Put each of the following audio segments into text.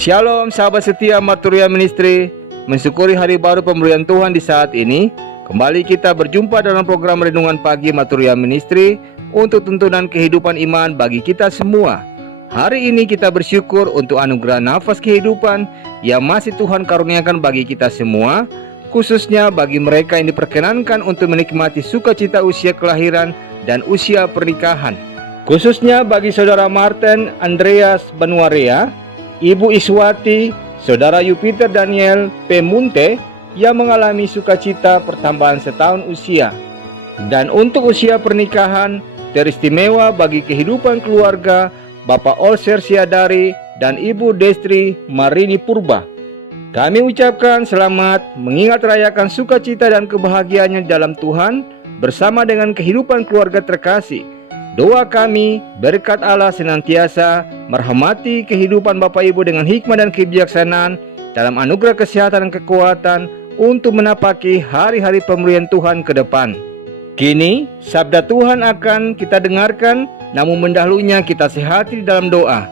Shalom sahabat setia Marturia Ministry. Mensyukuri hari baru pemberian Tuhan di saat ini. Kembali kita berjumpa dalam program Renungan Pagi Marturia Ministry untuk tuntunan kehidupan iman bagi kita semua. Hari ini kita bersyukur untuk anugerah nafas kehidupan yang masih Tuhan karuniakan bagi kita semua, khususnya bagi mereka yang diperkenankan untuk menikmati sukacita usia kelahiran dan usia pernikahan. Khususnya bagi saudara Martin Andreas Banuarea, Ibu Iswati, Saudara Jupiter Daniel P. Munte yang mengalami sukacita pertambahan setahun usia. Dan untuk usia pernikahan, teristimewa bagi kehidupan keluarga Bapak Olser Siadari dan Ibu Destri Marini Purba. Kami ucapkan selamat mengingat rayakan sukacita dan kebahagiaannya dalam Tuhan bersama dengan kehidupan keluarga terkasih. Doa kami, berkat Allah senantiasa merahmati kehidupan Bapak Ibu dengan hikmah dan kebijaksanaan dalam anugerah kesehatan dan kekuatan untuk menapaki hari-hari pemberian Tuhan ke depan. Kini, sabda Tuhan akan kita dengarkan, namun mendahulunya kita sehati dalam doa.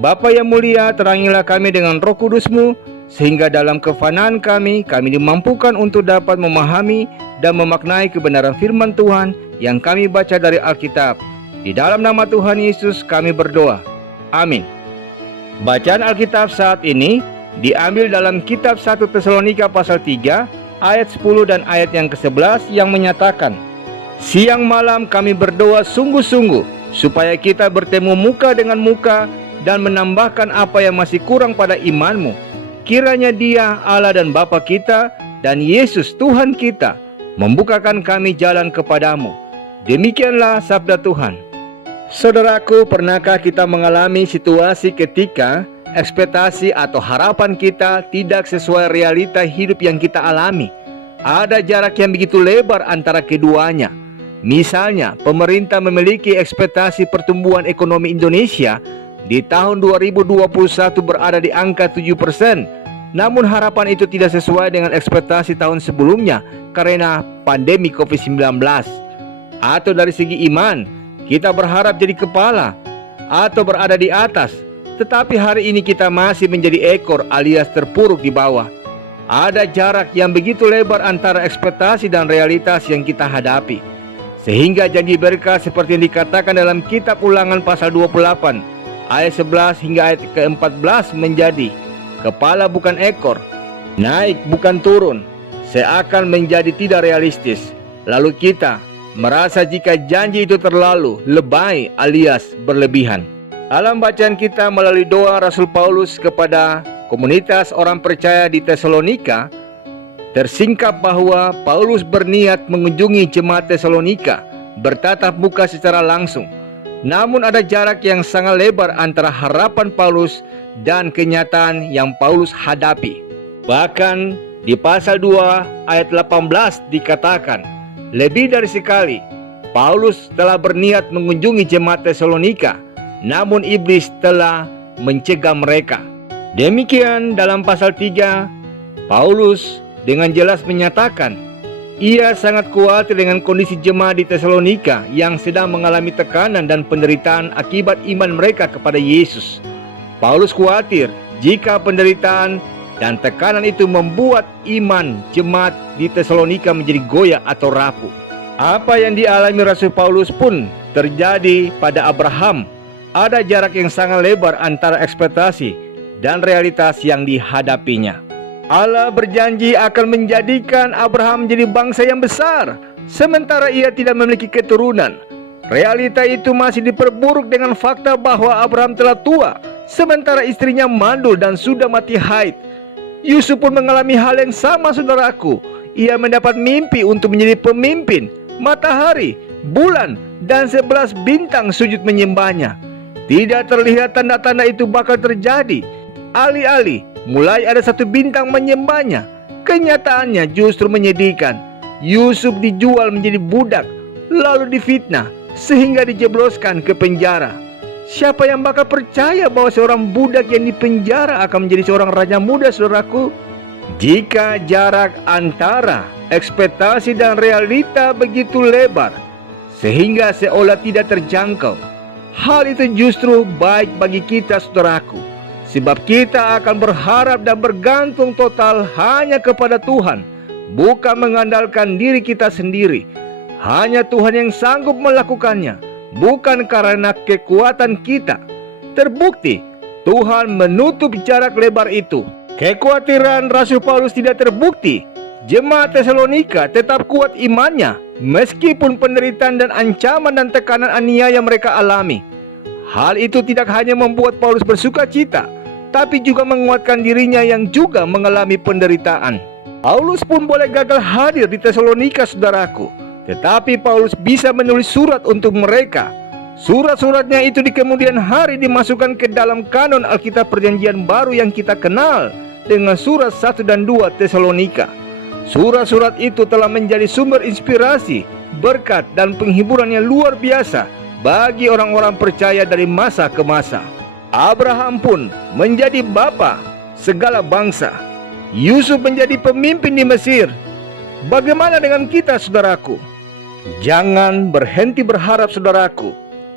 Bapa yang mulia, terangilah kami dengan Roh Kudus-Mu, sehingga dalam kefanaan kami dimampukan untuk dapat memahami dan memaknai kebenaran firman Tuhan yang kami baca dari Alkitab. Di dalam nama Tuhan Yesus kami berdoa. Amin. Bacaan Alkitab saat ini diambil dalam kitab 1 Tesalonika pasal 3 ayat 10 dan ayat yang ke-11 yang menyatakan, siang malam kami berdoa sungguh-sungguh supaya kita bertemu muka dengan muka dan menambahkan apa yang masih kurang pada imanmu. Kiranya Dia, Allah dan Bapa kita, dan Yesus Tuhan kita membukakan kami jalan kepadamu. Demikianlah sabda Tuhan. Saudaraku, pernahkah kita mengalami situasi ketika ekspektasi atau harapan kita tidak sesuai realita hidup yang kita alami? Ada jarak yang begitu lebar antara keduanya. Misalnya, pemerintah memiliki ekspektasi pertumbuhan ekonomi Indonesia di tahun 2021 berada di angka 7%. Namun harapan itu tidak sesuai dengan ekspektasi tahun sebelumnya karena pandemi COVID-19. Atau dari segi iman, kita berharap jadi kepala atau berada di atas, tetapi hari ini kita masih menjadi ekor alias terpuruk di bawah. Ada jarak yang begitu lebar antara ekspektasi dan realitas yang kita hadapi, sehingga janji berkah seperti yang dikatakan dalam kitab Ulangan pasal 28 ayat 11 hingga ayat ke-14 menjadi kepala bukan ekor, naik bukan turun, seakan menjadi tidak realistis. Lalu kita merasa jika janji itu terlalu lebay alias berlebihan. Dalam bacaan kita melalui doa Rasul Paulus kepada komunitas orang percaya di Tesalonika, tersingkap bahwa Paulus berniat mengunjungi jemaat Tesalonika bertatap muka secara langsung. Namun ada jarak yang sangat lebar antara harapan Paulus dan kenyataan yang Paulus hadapi. Bahkan di pasal 2 ayat 18 dikatakan, lebih dari sekali Paulus telah berniat mengunjungi jemaat Tesalonika, namun iblis telah mencegah mereka. Demikian dalam pasal 3, Paulus dengan jelas menyatakan ia sangat khawatir dengan kondisi jemaat di Tesalonika yang sedang mengalami tekanan dan penderitaan akibat iman mereka kepada Yesus. Paulus khawatir jika penderitaan dan tekanan itu membuat iman jemaat di Tesalonika menjadi goyah atau rapuh. Apa yang dialami Rasul Paulus pun terjadi pada Abraham. Ada jarak yang sangat lebar antara ekspektasi dan realitas yang dihadapinya. Allah berjanji akan menjadikan Abraham menjadi bangsa yang besar, sementara ia tidak memiliki keturunan. Realita itu masih diperburuk dengan fakta bahwa Abraham telah tua, sementara istrinya mandul dan sudah mati haid. Yusuf pun mengalami hal yang sama, saudaraku. Ia mendapat mimpi untuk menjadi pemimpin. Matahari, bulan, dan 11 bintang sujud menyembahnya. Tidak terlihat tanda-tanda itu bakal terjadi. Alih-alih mulai ada satu bintang menyembahnya. Kenyataannya justru menyedihkan. Yusuf dijual menjadi budak, lalu difitnah, sehingga dijebloskan ke penjara. Siapa yang bakal percaya bahwa seorang budak yang dipenjara akan menjadi seorang raja muda, saudaraku? Jika jarak antara ekspektasi dan realita begitu lebar, sehingga seolah tidak terjangkau, hal itu justru baik bagi kita, saudaraku. sebab kita akan berharap dan bergantung total hanya kepada Tuhan, bukan mengandalkan diri kita sendiri. Hanya Tuhan yang sanggup melakukannya, bukan karena kekuatan kita. Terbukti, Tuhan menutup jarak lebar itu. Kekhawatiran Rasul Paulus tidak terbukti. Jemaat Tesalonika tetap kuat imannya, meskipun penderitaan dan ancaman dan tekanan aniaya mereka alami. Hal itu tidak hanya membuat Paulus bersuka cita, tapi juga menguatkan dirinya yang juga mengalami penderitaan. Paulus pun boleh gagal hadir di Tesalonika, saudaraku, tetapi Paulus bisa menulis surat untuk mereka. Surat-suratnya itu di kemudian hari dimasukkan ke dalam kanon Alkitab Perjanjian Baru yang kita kenal dengan surat 1 dan 2 Tesalonika. Surat-surat itu telah menjadi sumber inspirasi, berkat, dan penghiburan yang luar biasa bagi orang-orang percaya dari masa ke masa. Abraham pun menjadi bapa segala bangsa. Yusuf menjadi pemimpin di Mesir. Bagaimana dengan kita, saudaraku? Jangan berhenti berharap, saudaraku.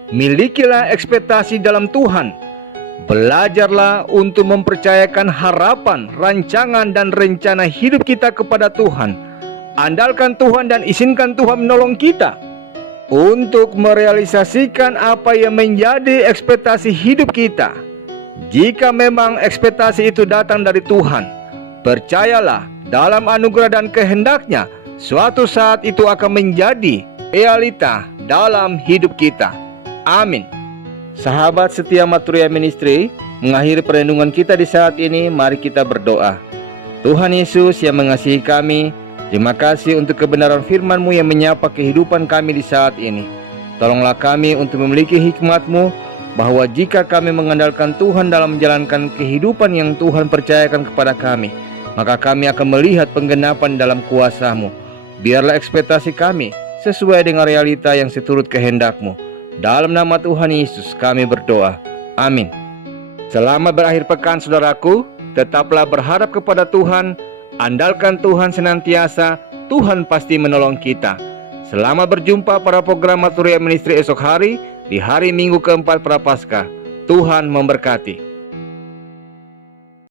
Milikilah ekspektasi dalam Tuhan. Belajarlah untuk mempercayakan harapan, rancangan, dan rencana hidup kita kepada Tuhan. Andalkan Tuhan dan izinkan Tuhan menolong kita untuk merealisasikan apa yang menjadi ekspektasi hidup kita. Jika memang ekspektasi itu datang dari Tuhan, percayalah dalam anugerah dan kehendaknya, suatu saat itu akan menjadi realita dalam hidup kita. Amin. Sahabat setia Maturia Ministry, mengakhiri perlindungan kita di saat ini, mari kita berdoa. Tuhan Yesus yang mengasihi kami, terima kasih untuk kebenaran firman-Mu yang menyapa kehidupan kami di saat ini. Tolonglah kami untuk memiliki hikmat-Mu, bahwa jika kami mengandalkan Tuhan dalam menjalankan kehidupan yang Tuhan percayakan kepada kami, maka kami akan melihat penggenapan dalam kuasa-Mu. Biarlah ekspektasi kami sesuai dengan realita yang seturut kehendak-Mu. Dalam nama Tuhan Yesus kami berdoa. Amin. Selamat berakhir pekan, saudaraku. Tetaplah berharap kepada Tuhan. Andalkan Tuhan senantiasa. Tuhan pasti menolong kita. Selamat berjumpa pada program Maturia Ministry esok hari, di hari Minggu keempat Prapaskah. Tuhan memberkati.